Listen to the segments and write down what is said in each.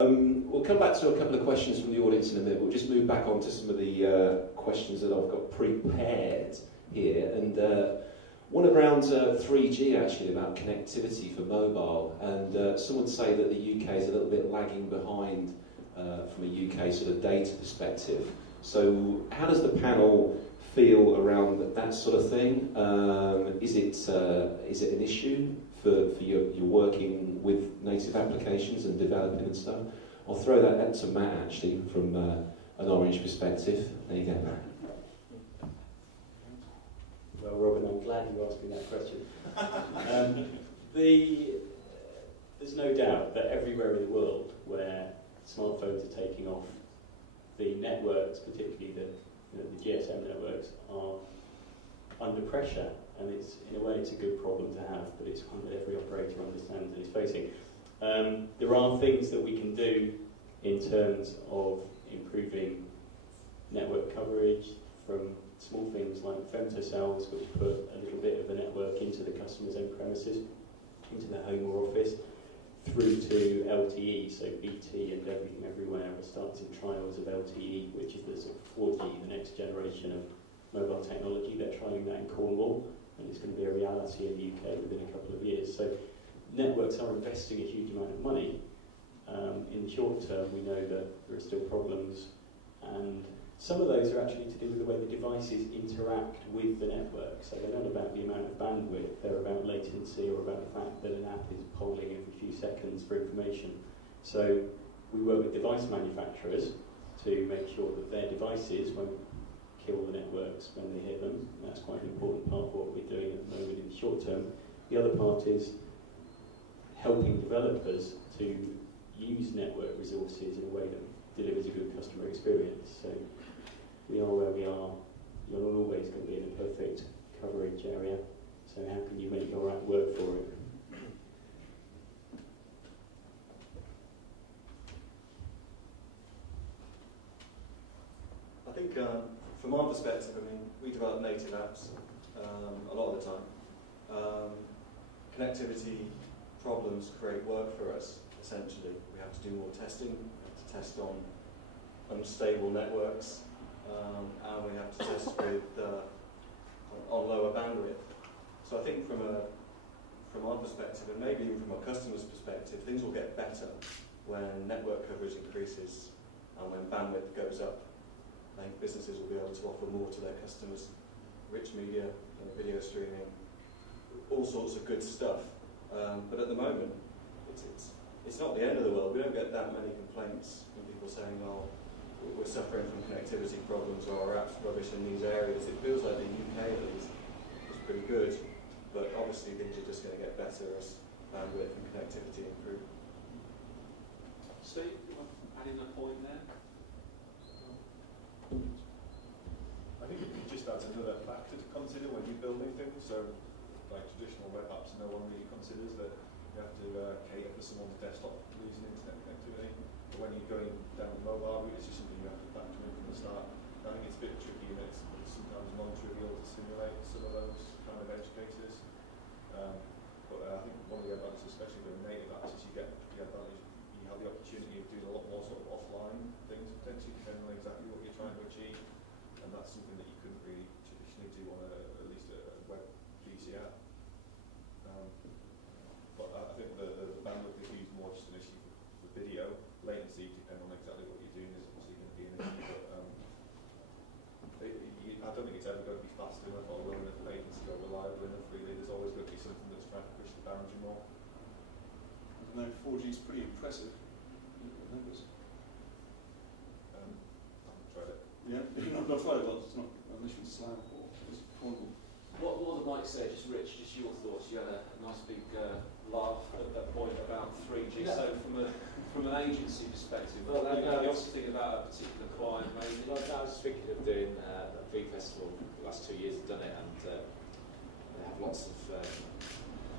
We'll come back to a couple of questions from the audience in a minute. We'll just move back on to some of the questions that I've got prepared here. And one around 3G, actually, about connectivity for mobile. And some would say that the UK is a little bit lagging behind from a UK sort of data perspective. So how does the panel feel around that sort of thing? Is it an issue for your working with native applications and developing and stuff? I'll throw that to Matt, actually, from an Orange perspective. There you go, Matt. Well, Robin, I'm glad you asked me that question. There's no doubt that everywhere in the world where smartphones are taking off, the networks, particularly the GSM networks, are under pressure, and in a way it's a good problem to have, but it's one that every operator understands and is facing. There are things that we can do in terms of improving network coverage, from small things like femtocells, which put a little bit of a network into the customer's own premises, into their home or office, through to LTE, so BT and Everything Everywhere are starting trials of LTE, which is the sort of 4G, the next generation of mobile technology. They're trying that in Cornwall, and it's going to be a reality in the UK within a couple of years. So networks are investing a huge amount of money. In the short term, we know that there are still problems, and some of those are actually to do with the way the devices interact with the network. So they're not about the amount of bandwidth, they're about latency or about the fact that an app is polling every few seconds for information. So we work with device manufacturers to make sure that their devices won't kill the networks when they hit them. That's quite an important part of what we're doing at the moment in the short term. The other part is helping developers to use network resources in a way that delivers a good customer experience. So we are where we are. You're not always going to be in a perfect coverage area. So how can you make your app work for it? I think from our perspective, I mean, we develop native apps a lot of the time. Connectivity problems create work for us, essentially. We have to do more testing, we have to test on unstable networks, and we have to test on lower bandwidth. So I think from our perspective, and maybe even from our customers' perspective, things will get better when network coverage increases and when bandwidth goes up. I think businesses will be able to offer more to their customers, rich media, video streaming, all sorts of good stuff. But at the moment, it's not the end of the world. We don't get that many complaints from people saying, "Oh, we're suffering from connectivity problems," or "our app's rubbish in these areas." It feels like the UK at least is pretty good, but obviously things are just going to get better as bandwidth and connectivity improve. Steve, you want to add in a point there? I think it just adds another factor to consider when you're building things. So, like traditional web apps, no one really considers that you have to cater for someone's desktop using internet connectivity. But when you're going down the mobile route, it's just something you have to factor in from the start. I think it's a bit tricky, and it's sometimes non-trivial to simulate some of those kind of edge cases. But I think one of the advantages, especially with native apps, is you have the opportunity of doing a lot more sort of offline things, potentially depending on exactly what you're trying to achieve. And that's something that you couldn't really traditionally do on at least a web PC app. But I think the bandwidth issue is more just an issue for video. Latency, depending on exactly what you're doing, is obviously going to be an issue. But I don't think it's ever going to be fast enough or low enough latency or reliable enough, really. There's always going to be something that's trying to push the boundary more. No, 4G is pretty impressive. Numbers. I haven't tried it. Yeah, not tried it. It's not a mission slam or it's Cornwall. What the mic say, just Rich, just your thoughts. You had a nice big laugh at that point about 3G. Yeah. So from an agency perspective, well, you obviously thinking about a particular client maybe? Well, I was thinking of doing a food festival. The last 2 years I've done it, and they have lots of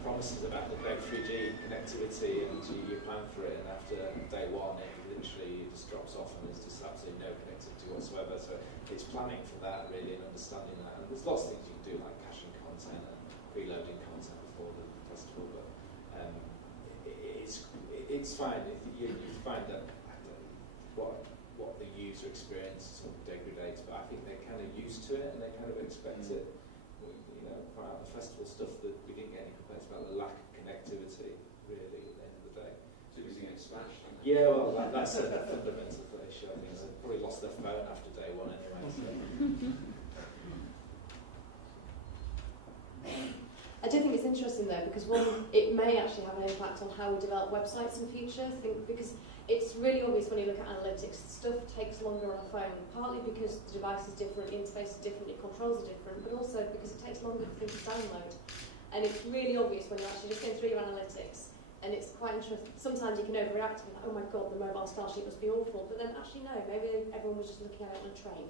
promises about the great 3G connectivity, and you plan for it, and after day one it literally just drops off and there's just absolutely no connectivity whatsoever. So it's planning for that really and understanding that. And there's lots of things you can do like caching content and preloading content before the festival, but it's it's fine if you find that what the user experience sort of degrades, but I think they're kind of used to it and they kind of expect it. You know, quite out the festival stuff that we didn't get any complaints about the lack of connectivity, really, at the end of the day. So using it smash. Yeah, well, that's a fundamental issue. I think they probably lost their phone after day one anyway. So. I do think it's interesting though, because one, it may actually have an impact on how we develop websites in the future. Because it's really obvious when you look at analytics, stuff takes longer on a phone, partly because the device is different, the interface is different, your controls are different, but also because it takes longer for things to download. And it's really obvious when you're actually just going through your analytics, and it's quite interesting. Sometimes you can overreact and be like, oh my god, the mobile style sheet must be awful, but then actually no, maybe everyone was just looking at it on a train.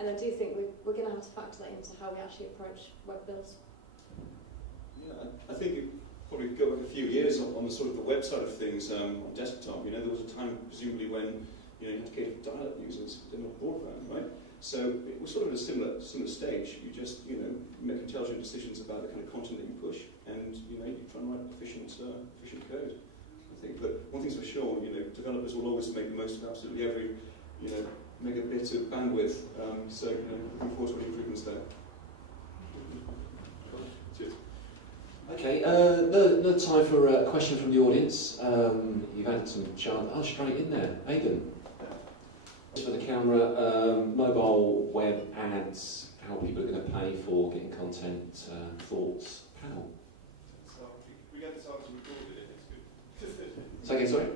And I do think we're going to have to factor that into how we actually approach web builds. Yeah, I think it probably go back a few years on the sort of the web side of things on desktop. You know, there was a time presumably when you had to cater for dial-up users, they're not broadband, right? So it was sort of at a similar stage. You just make intelligent decisions about the kind of content that you push, and you try and write efficient code. I think, but one thing's for sure, developers will always make the most of absolutely every megabit of bandwidth. So looking forward to any improvements there. Cheers. Okay, no time for a question from the audience. You've had some chance. Oh, straight in there. Aidan. For the camera, mobile web ads, how people are going to pay for getting content, thoughts, how? So if we get this answer recorded, if it's good. Say again, sorry?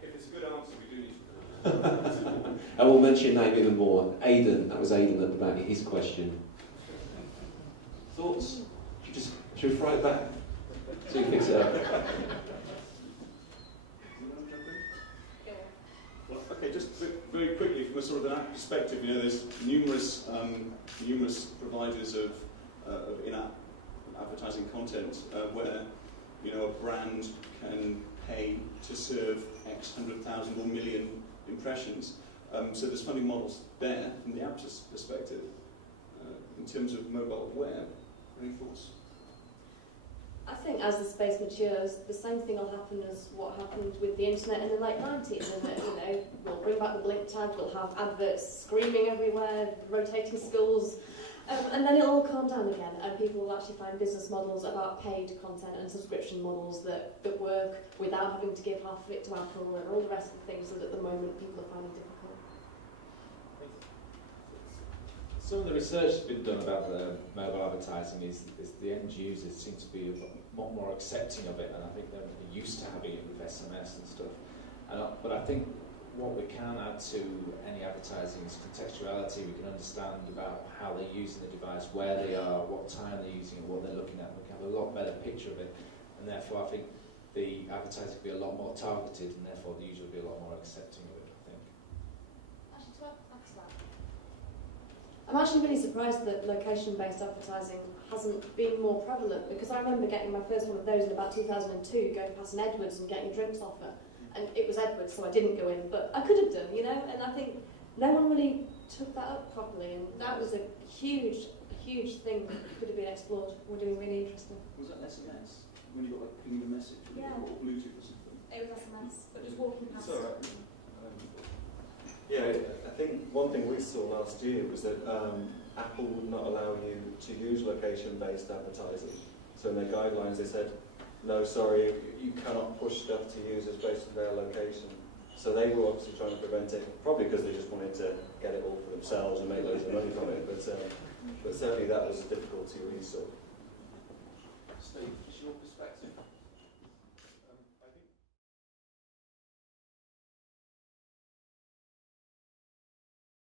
If it's a good answer, we do need to record it. I will mention your name even more. Aidan, that was Aidan at the back, his question. Thoughts? Should we fry it back? So you fix it up. Well, okay, just very quickly from a sort of an app perspective, there's numerous providers of in-app advertising content where a brand can pay to serve X 100,000 or million impressions. So there's funding models there from the app's perspective. In terms of mobile web, any thoughts? I think as the space matures, the same thing will happen as what happened with the internet in the late 90s, and that, we'll bring back the blink tag, we'll have adverts screaming everywhere, rotating schools, and then it'll all calm down again, and people will actually find business models about paid content and subscription models that work without having to give half of it to Apple and all the rest of the things that at the moment people are finding difficult. Some of the research that's been done about the mobile advertising is the end users seem to be a lot more accepting of it, and I think they're used to having it with SMS and stuff. But I think what we can add to any advertising is contextuality. We can understand about how they're using the device, where they are, what time they're using it, what they're looking at. We can have a lot better picture of it, and therefore I think the advertising will be a lot more targeted, and therefore the user will be a lot more accepting of it, I think. Actually, to add to that, I'm actually really surprised that location-based advertising hasn't been more prevalent, because I remember getting my first one of those in about 2002, going past an Edwards and getting a drinks offer. And it was Edwards, so I didn't go in, but I could have done, and I think no one really took that up properly, and that was a huge thing that could have been explored. We're doing really interesting. Was that SMS? When you got pinging a message? Yeah. Or Bluetooth or something? It was SMS, but just walking past. It's all right. Yeah, I think one thing we saw last year was that Apple would not allow you to use location-based advertising. So in their guidelines they said, no, sorry, you cannot push stuff to users based on their location. So they were obviously trying to prevent it, probably because they just wanted to get it all for themselves and make loads of money from it. But certainly that was a difficulty we saw.